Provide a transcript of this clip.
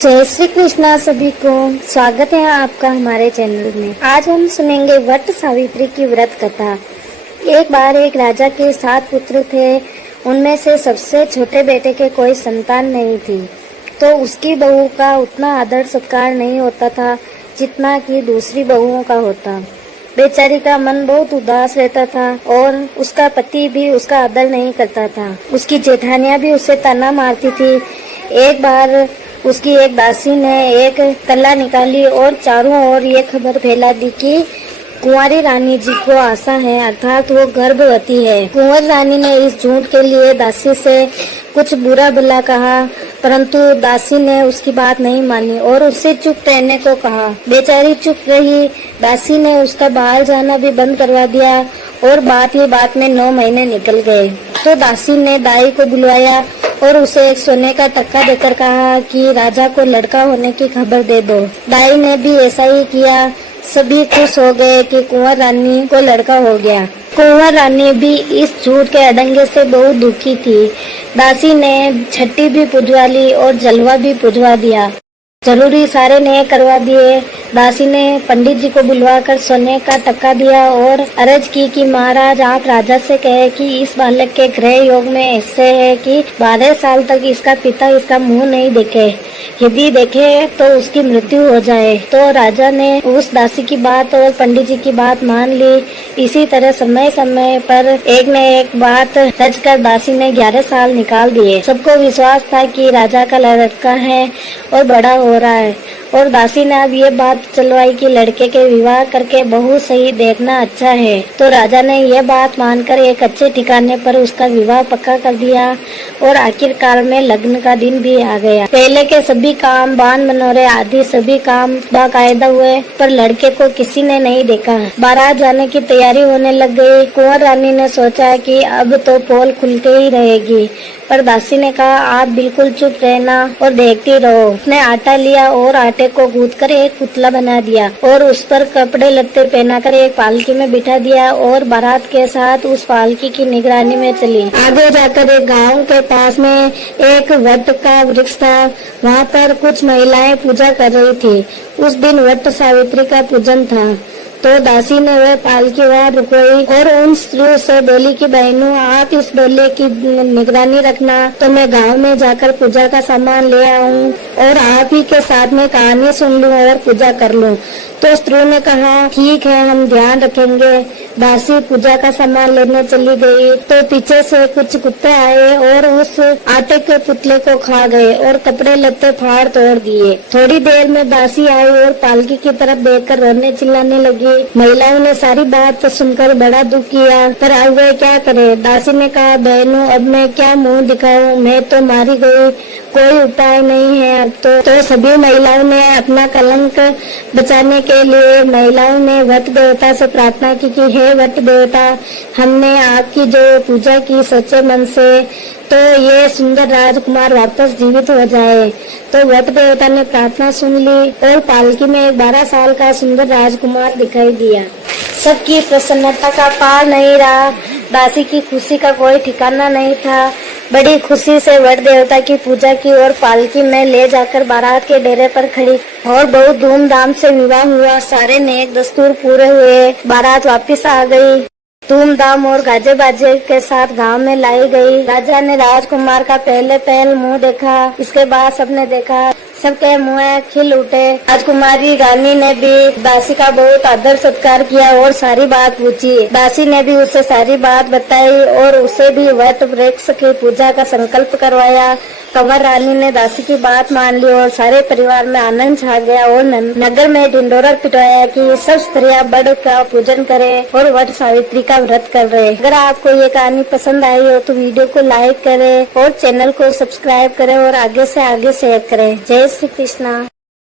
जय श्री कृष्णा। सभी को स्वागत है आपका हमारे चैनल में। आज हम सुनेंगे वट सावित्री की व्रत कथा। एक बार एक राजा के 7 पुत्र थे। उनमें से सबसे छोटे बेटे के कोई संतान नहीं थी, तो उसकी बहू का उतना आदर सत्कार नहीं होता था जितना कि दूसरी बहुओं का होता। बेचारी का मन बहुत उदास रहता था और उसका पति भी उसका आदर नहीं करता था। उसकी जेठानियां भी उसे ताना मारती थी। एक बार उसकी एक दासी ने एक कला निकाली और चारों ओर ये खबर फैला दी कि कुंवारी रानी जी को आशा है, अर्थात वो गर्भवती है। कुंवर रानी ने इस झूठ के लिए दासी से कुछ बुरा भला कहा, परंतु दासी ने उसकी बात नहीं मानी और उससे चुप रहने को कहा। बेचारी चुप रही। दासी ने उसका बाहर जाना भी बंद करवा दिया और बात ही बात में 9 महीने निकल गए। तो दासी ने दाई को बुलवाया और उसे एक सोने का टक्का देकर कहा कि राजा को लड़का होने की खबर दे दो। दाई ने भी ऐसा ही किया। सभी खुश हो गए कि कुंवर रानी को लड़का हो गया। कुंवर रानी भी इस झूठ के अडंगे से बहुत दुखी थी। दासी ने छठी भी पुजवा ली और जलवा भी पुजवा दिया। जरूरी सारे नए करवा दिए। दासी ने पंडित जी को बुलवाकर सोने का टक्का दिया और अर्ज की कि महाराज आप राजा से कहे कि इस बालक के ग्रह योग में ऐसे है कि 12 साल तक इसका पिता इसका मुंह नहीं देखे, यदि देखे तो उसकी मृत्यु हो जाए। तो राजा ने उस दासी की बात और पंडित जी की बात मान ली। इसी तरह समय समय पर एक न एक बात रच कर दासी ने 11 साल निकाल दिए। सबको विश्वास था कि राजा का लड़का है और बड़ा हो रहा है, और दासी ने अब ये बात चलवाई कि लड़के के विवाह करके बहू सही देखना अच्छा है। तो राजा ने यह बात मानकर एक अच्छे ठिकाने पर उसका विवाह पक्का कर दिया और आखिरकार में लग्न का दिन भी आ गया। पहले के सभी काम, बान मनोरे आदि सभी काम बाकायदा हुए, पर लड़के को किसी ने नहीं देखा। बारात जाने की तैयारी होने लग गई। कुंवर रानी ने सोचा कि अब तो पोल खुलते ही रहेगी, पर दासी ने कहा आप बिल्कुल चुप रहना और देखती रहो। उसने आटा लिया और आटे को गूंथकर एक पुतला बना दिया और उस पर कपड़े लत्ते पहनाकर एक पालकी में बिठा दिया और बारात के साथ उस पालकी की निगरानी में चली। आगे जाकर एक गांव के पास में एक वट का वृक्ष था। वहाँ पर कुछ महिलाएं पूजा कर रही थी। उस दिन वट सावित्री का पूजन था। तो दासी ने वह पालकी वहाँ रुकवाई और उन स्त्रियों से बोली कि बहनों आप इस बेले की निगरानी रखना, तो मैं गांव में जाकर पूजा का सामान ले आऊं और आप ही के साथ में कहानी सुन लूं और पूजा कर लूं। तो स्त्रियों ने कहा ठीक है, हम ध्यान रखेंगे। दासी पूजा का सामान लेने चली गई तो पीछे से कुछ कुत्ते आए और उस आटे के पुतले को खा गए और कपड़े लत्ते फाड़ तोड़ दिए। थोड़ी देर में दासी आई और पालकी की तरफ देखकर रोने चिल्लाने लगी। महिलाओं ने सारी बात सुनकर बड़ा दुख किया, पर अब वे क्या करे। दासी ने कहा बहनों अब मैं क्या मुंह दिखाऊं, मैं तो मारी गई, कोई उपाय नहीं है अब तो सभी महिलाओं ने अपना कलंक बचाने के लिए महिलाओं ने वट देवता से प्रार्थना की कि हे वट देवता, हमने आपकी जो पूजा की सच्चे मन से, तो ये सुंदर राजकुमार वापस जीवित हो जाए। तो वट देवता ने प्रार्थना सुन ली और पालकी में एक 12 साल का सुंदर राजकुमार दिखाई दिया। सबकी प्रसन्नता का पार नहीं रहा। दासी की खुशी का कोई ठिकाना नहीं था। बड़ी खुशी से वट देवता की पूजा की और पालकी में ले जाकर बारात के डेरे पर खड़ी और बहुत धूमधाम से विवाह हुआ। सारे नेक दस्तूर पूरे हुए। बारात वापस आ गई। धूमधाम और गाजे बाजे के साथ गांव में लाई गई। राजा ने राजकुमार का पहले मुंह देखा। इसके बाद सबने देखा, सबके मुंह खिल उठे। राजकुमारी रानी ने भी दासी का बहुत आदर सत्कार किया और सारी बात पूछी। दासी ने भी उससे सारी बात बताई और उसे भी वट वृक्ष की पूजा का संकल्प करवाया। कंवर रानी ने दासी की बात मान ली और सारे परिवार में आनंद छा गया और नगर में ढिंढोरा पिटवाया कि सब स्त्रियां बड़ का पूजन करें और वट सावित्री का व्रत कर रहे। अगर आपको ये कहानी पसंद आई हो तो वीडियो को लाइक करें और चैनल को सब्सक्राइब करें और आगे से आगे शेयर करें। जय श्री कृष्णा।